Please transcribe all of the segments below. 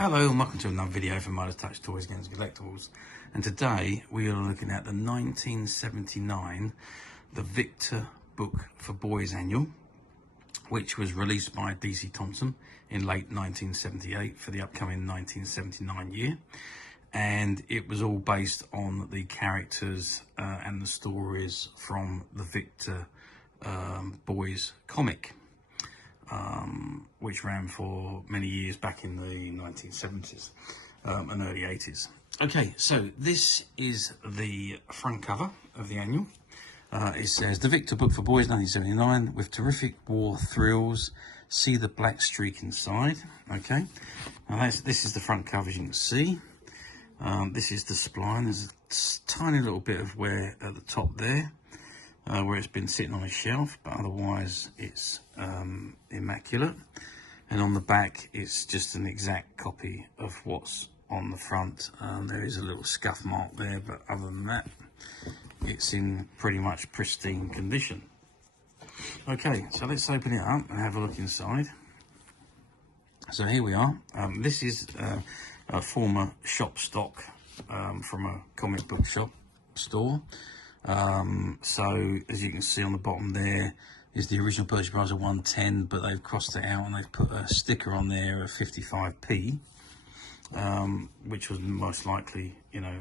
Hello and welcome to another video from Midas Touch Toys, Games and Collectibles. And today we are looking at the 1979 The Victor Book for Boys Annual, which was released by D.C Thompson in late 1978 for the upcoming 1979 year. And it was all based on the characters and the stories from the Victor Boys comic, which ran for many years back in the 1970s and early 80s. Okay, so this is the front cover of the annual. It says, The Victor Book for Boys 1979, with terrific war thrills, see the black streak inside. Okay, now this is the front cover, as you can see. This is the spline. There's a tiny little bit of wear at the top there, where it's been sitting on a shelf, but otherwise it's immaculate. And on the back it's just an exact copy of what's on the front. There is a little scuff mark there, but other than that it's in pretty much pristine condition. Okay, so let's open it up and have a look inside. So here we are. This is a former shop stock from a comic book shop store. So as you can see on the bottom there is the original purchase price of 110, but they've crossed it out and they've put a sticker on there of 55p, which was most likely, you know,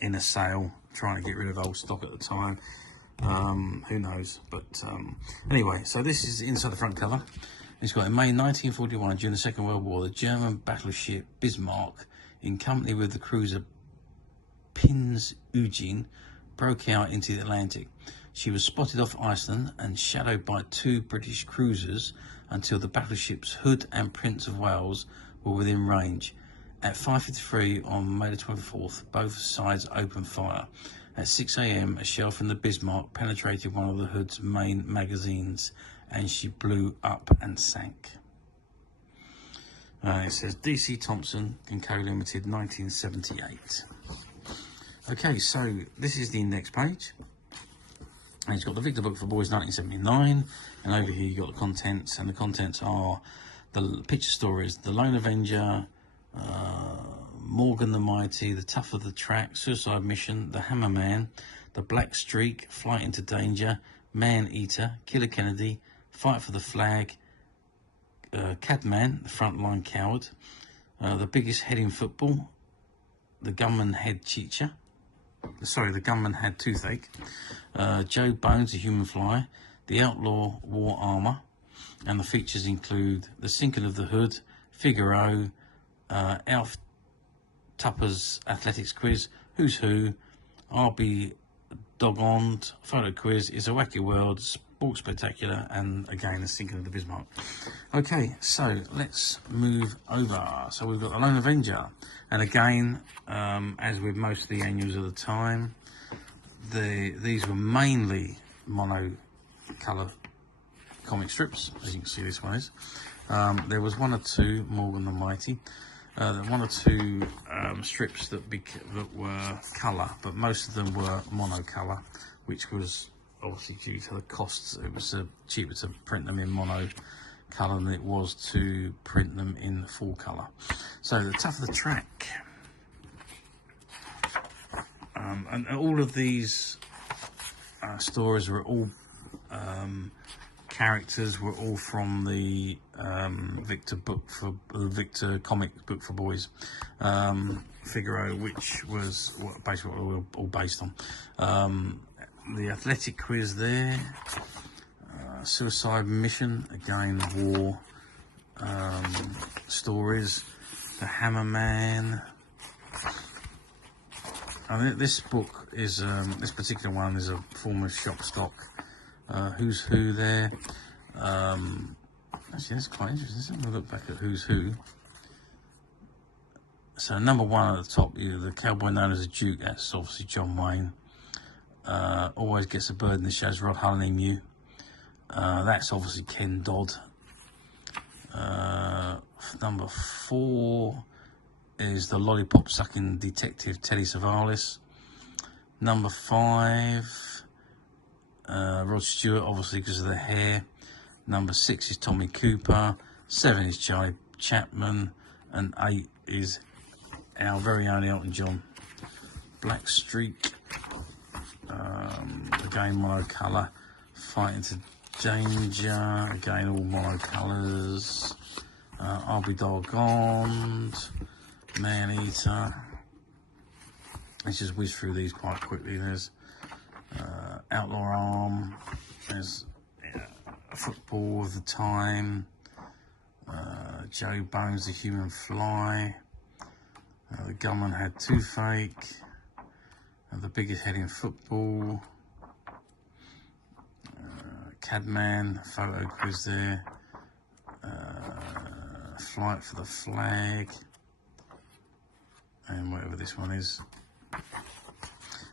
in a sale, trying to get rid of old stock at the time. Who knows? But anyway, so this is inside the front cover. It's got, in May 1941, during the Second World War, the German battleship Bismarck, in company with the cruiser Prinz Eugen, broke out into the Atlantic. She was spotted off Iceland and shadowed by two British cruisers until the battleships Hood and Prince of Wales were within range. At 5:53 on May the 24th, both sides opened fire. At 6 AM, a shell from the Bismarck penetrated one of the Hood's main magazines and she blew up and sank. It says D.C Thompson & Co Limited, 1978. Okay, so this is the index page. And it's got the Victor Book for Boys 1979, and over here you've got the contents, and the contents are the picture stories: The Lone Avenger, Morgan the Mighty, The Tough of the Track, Suicide Mission, The Hammer Man, The Black Streak, Flight into Danger, Man Eater, Killer Kennedy, Fight for the Flag, Cadman, The Frontline Coward, The Biggest Head in Football, The Gunman Head Teacher. Sorry, The Gunman Had Toothache, Joe Bones, The Human Fly, The Outlaw War Armor, and the features include The Sinking of the Hood, Figaro, Alf Tupper's Athletics Quiz, Who's Who, RB Doggond, Photo Quiz, It's a Wacky World, Sports Spectacular, and again The Sinking of the Bismarck. Okay, so let's move over. So we've got The Lone Avenger, and again, as with most of the annuals of the time, these were mainly mono-colour comic strips, as you can see this one is. There was one or two, Morgan the Mighty, one or two strips that were colour, but most of them were monocolour, which was obviously due to the costs. It was cheaper to print them in mono colour than it was to print them in full colour. So The Tough of the Track, and all of these stories were all characters were all from the Victor comic book for boys, Figaro, which was basically what we were all based on. The Athletic Quiz there, Suicide Mission, again war stories, The Hammer Man. And this book is this particular one is a former shop stock. Who's Who there. Actually, that's quite interesting. Let's look back at Who's Who. So number one at the top, the cowboy known as a Duke, that's obviously John Wayne. Always Gets a Bird in the Shadows, Rod Hull-Emu. That's obviously Ken Dodd. Number 4 is the lollipop sucking detective Teddy Savalas. Number 5, Rod Stewart, obviously because of the hair. Number 6 is Tommy Cooper. 7 is Chapman, and 8 is our very own Elton John. Black Streak, again monocolour. Fighting to Danger, again all monocolours. I'll Be Doggone, Man Eater. Let's just whiz through these quite quickly. There's Outlaw Arm, there's Football of the Time, Joe Bones, The Human Fly, The Gunman Had Toothache, The Biggest Head in Football, Cadman, photo quiz there, Flight for the Flag, and whatever this one is.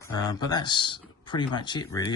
But that's pretty much it really.